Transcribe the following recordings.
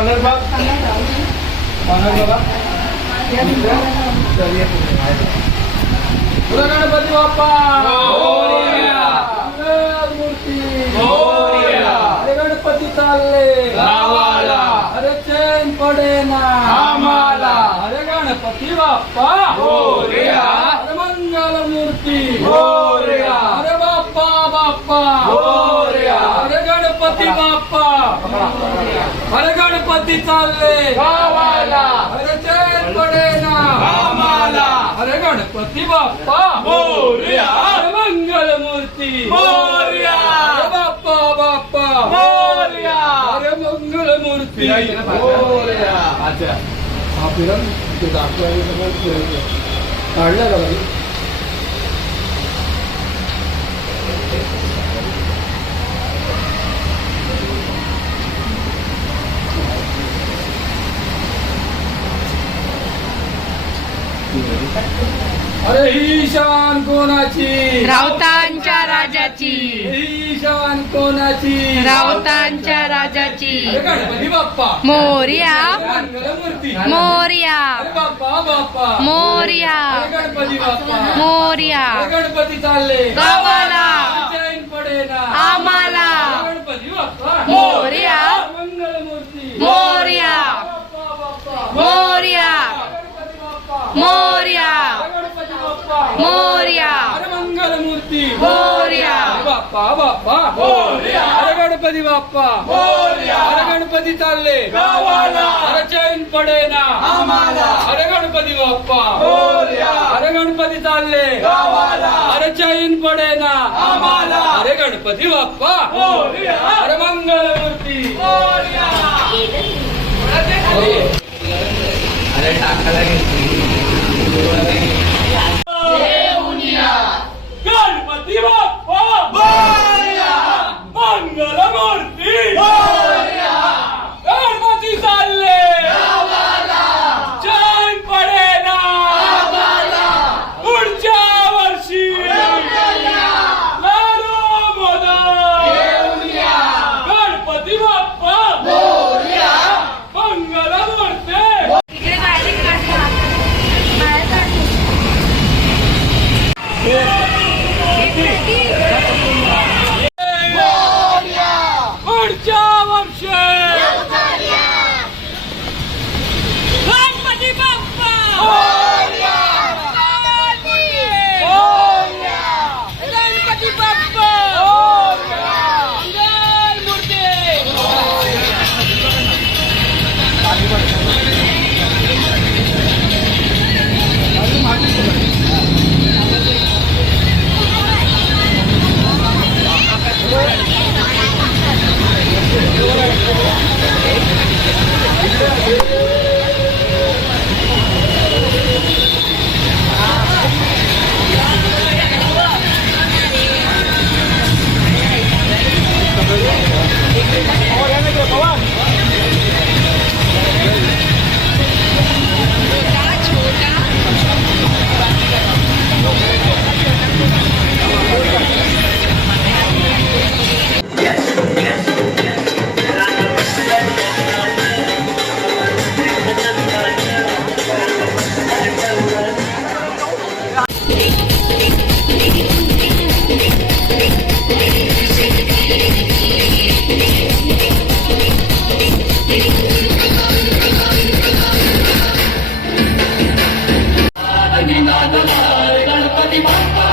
Corner बघ, corner बघा. बोला गणपती बाप्पा मोरया. मूर्ती मोरया. अरे गणपती चालले गावाला, अरे चैन पडे ना आम्हाला. अरे गणपती बाप्पा मोरया. अरे मंगल मूर्ती मोरया. अरे बाप्पा बाप्पा मोरया. अरे गणपती बाप्पा. अरे गणपती चालले गावाला, अरे चैन पडे ना आम्हाला. अरे गणपती बाप्पा मोरया. अरे मंगल मूर्ती मोरया. अरे बाप्पा बाप्पा मोरया. अरे मंगल मूर्ती मोरया. अच्छा हा फिरन ते दाखवायला काढलं का? अरे ही शान कोणाची? राऊतांच्या राजाची. ही शान कोणाची? राऊतांच्या राजाची. अरे गणपती बाप्पा मोरया. मंगलमूर्ती मोरया. अरे बाप्पा बाप्पा मोरया. अरे गणपती बाप्पा. मोरया. अरे गणपती चालले गावाला, चैन पडे ना आम्हाला. अरे गणपती बाप्पा मोरया. मंगलमूर्ती मोरया. बाप्पा बाप्पा मोरया. गणपती बाप्पा. मोरया. गणपती बाप्पा मोरया. अरे मंगलमूर्ती मोरया. अरे बाप्पा बाप्पा मोरया. अरे गणपती बाप्पा मोरया. अरे गणपती चालले गावाला, अरे चैन पडे ना आम्हाला. अरे गणपती बाप्पा मोरया. अरे गणपती चालले गावाला, अरे चैन पडे ना आम्हाला. अरे गणपती बाप्पा मोरया. अरे मंगलमूर्ती मोरया. अरे टाकायला गणपती बाप्पा मोरया. मंगलमूर्ती मोरया. गणपती चालले गावाला, चैन पडे ना आम्हाला. पुढच्या वर्षी लाडू मोदक घेऊन या. गणपती बाप्पा मोरया. मंगलमूर्ती. पुढच्या वर्षी गणपती बाप्पा मोरया. गणपती बाप्पा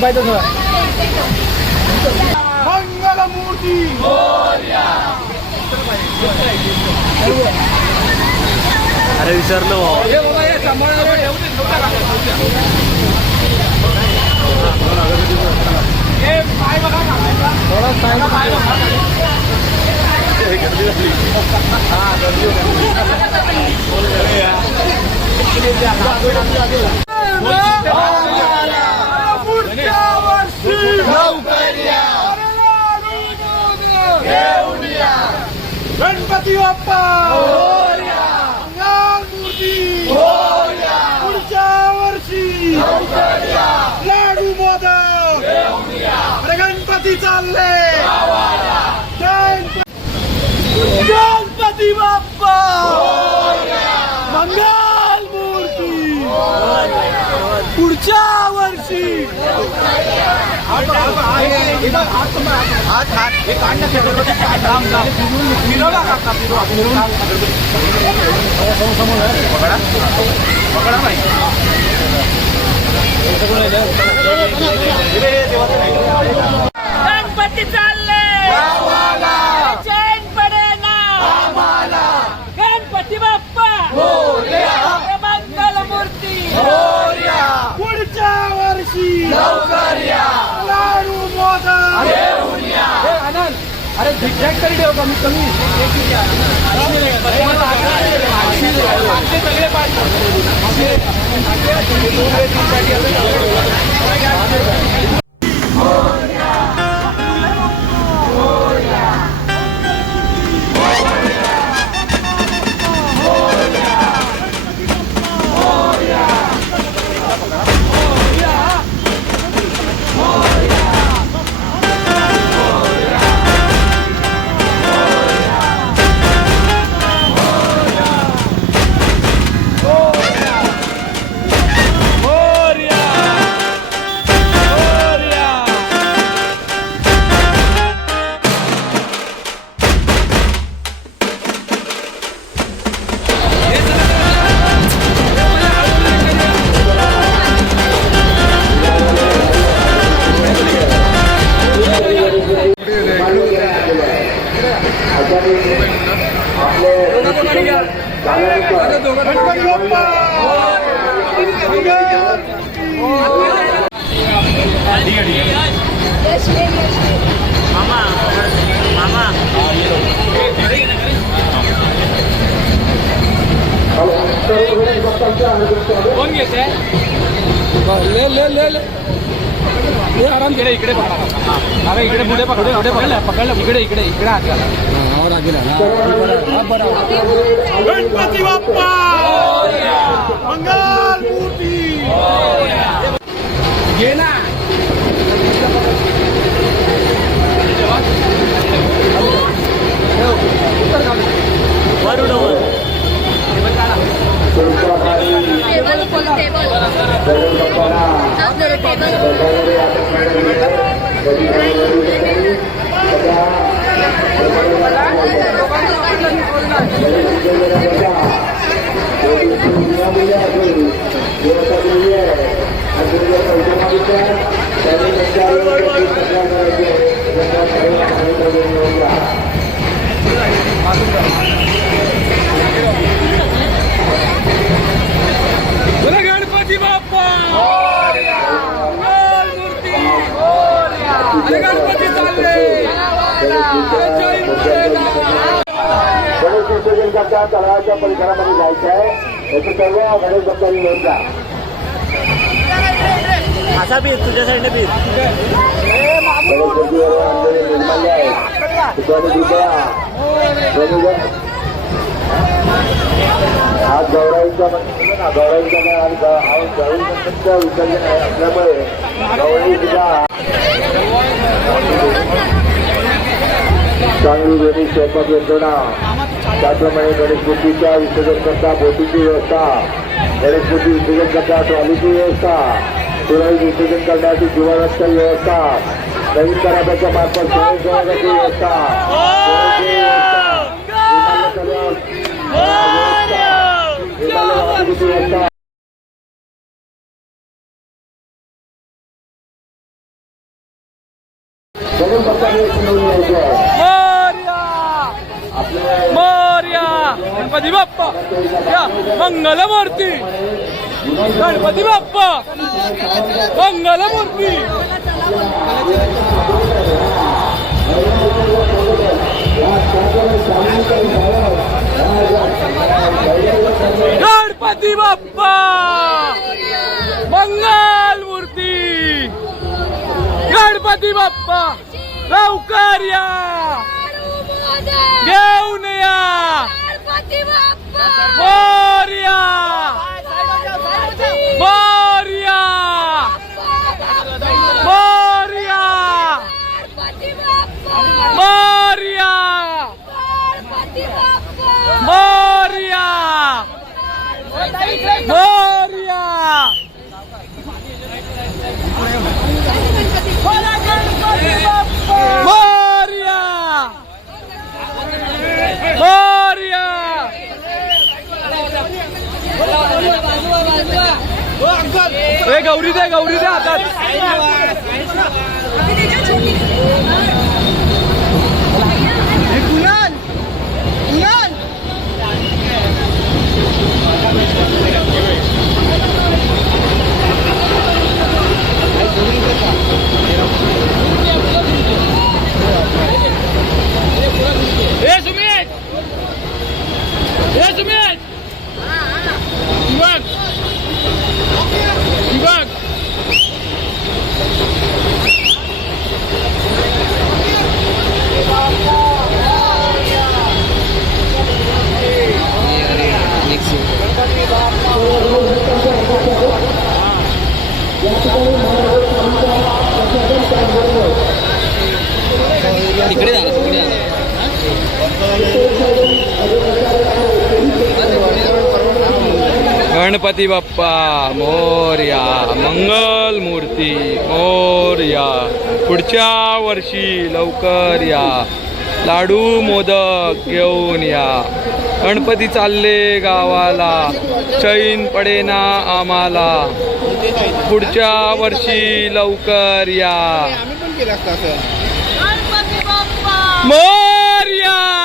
बायचं थोडा मंगलमूर्ती अरे विसरलो गणपती बाप्पा मंगलमूर्ती पुढच्या वर्षी लाडू मोदक अरे गणपती चालले गणपती बाप्पा मंगलमूर्ती पुढच्या वर्षी गणपती चालले चैन पडेना गणपती बाप्पा मंगलमूर्ती पुढच्या वर्षी लाडू मोदक अरे झिकझॅक तरी ठेव कमीत कमी कोण घेते ले ले ले ले हे आराम केला इकडे पकडा अरे इकडे पुढे पकडले पकडलं इकडे इकडे इकडे हात घाला गणपती बाप्पा मंगलमूर्ती घे ना गणपती बाप्पा मंगलमूर्ती अरे गणपती चालले चैन पडेना. गणेश विसर्जन करता तलावाच्या परिसरामध्ये जायचं आहे याचं सर्व गणेश भक्तांनी नोंद घ्या. असा बीर तुझ्या साईडने बीर गणेशजीवर आणलेले निर्माल्य आहे आज गौराईचा गौराईचा काय गौरीचं विसर्जन असल्यामुळे गौराई सुद्धा चांगली वेळी स्वयंपाक यंत्रणा त्याप्रमाणे गणेश मूर्तीच्या विसर्जन करता बोटीची व्यवस्था गणेश मूर्ती विसर्जन करता ट्रॉलीची व्यवस्था तुरळी विसर्जन करण्याची जीवनावस्था व्यवस्था नवीन कराराच्या मार्फत स्वयंसेवकाची व्यवस्था व्यवस्था गणेश भक्तांनी नोंद घ्यायची आहे. मोरया गणपती बाप्पा या मंगलमूर्ती गणपती बाप्पा मंगलमूर्ती. गणपती बाप्पा मंगलमूर्ती. गणपती बाप्पा लवकर या घेऊन या. मोरया मोरया मोरया मोरया मोरया मोरया. मोरया मोरया. ए गौरी दे हातात. ए सुमित बघ तिकडे जा तिकडे गणपती बाप्पा मोरया मंगल मूर्ती मोरया. पुढच्या वर्षी लवकर या. लाडू मोदक घेऊन या. गणपती चालले गावाला चैन पडेना आम्हाला. पुढच्या वर्षी लवकर या. मोरया.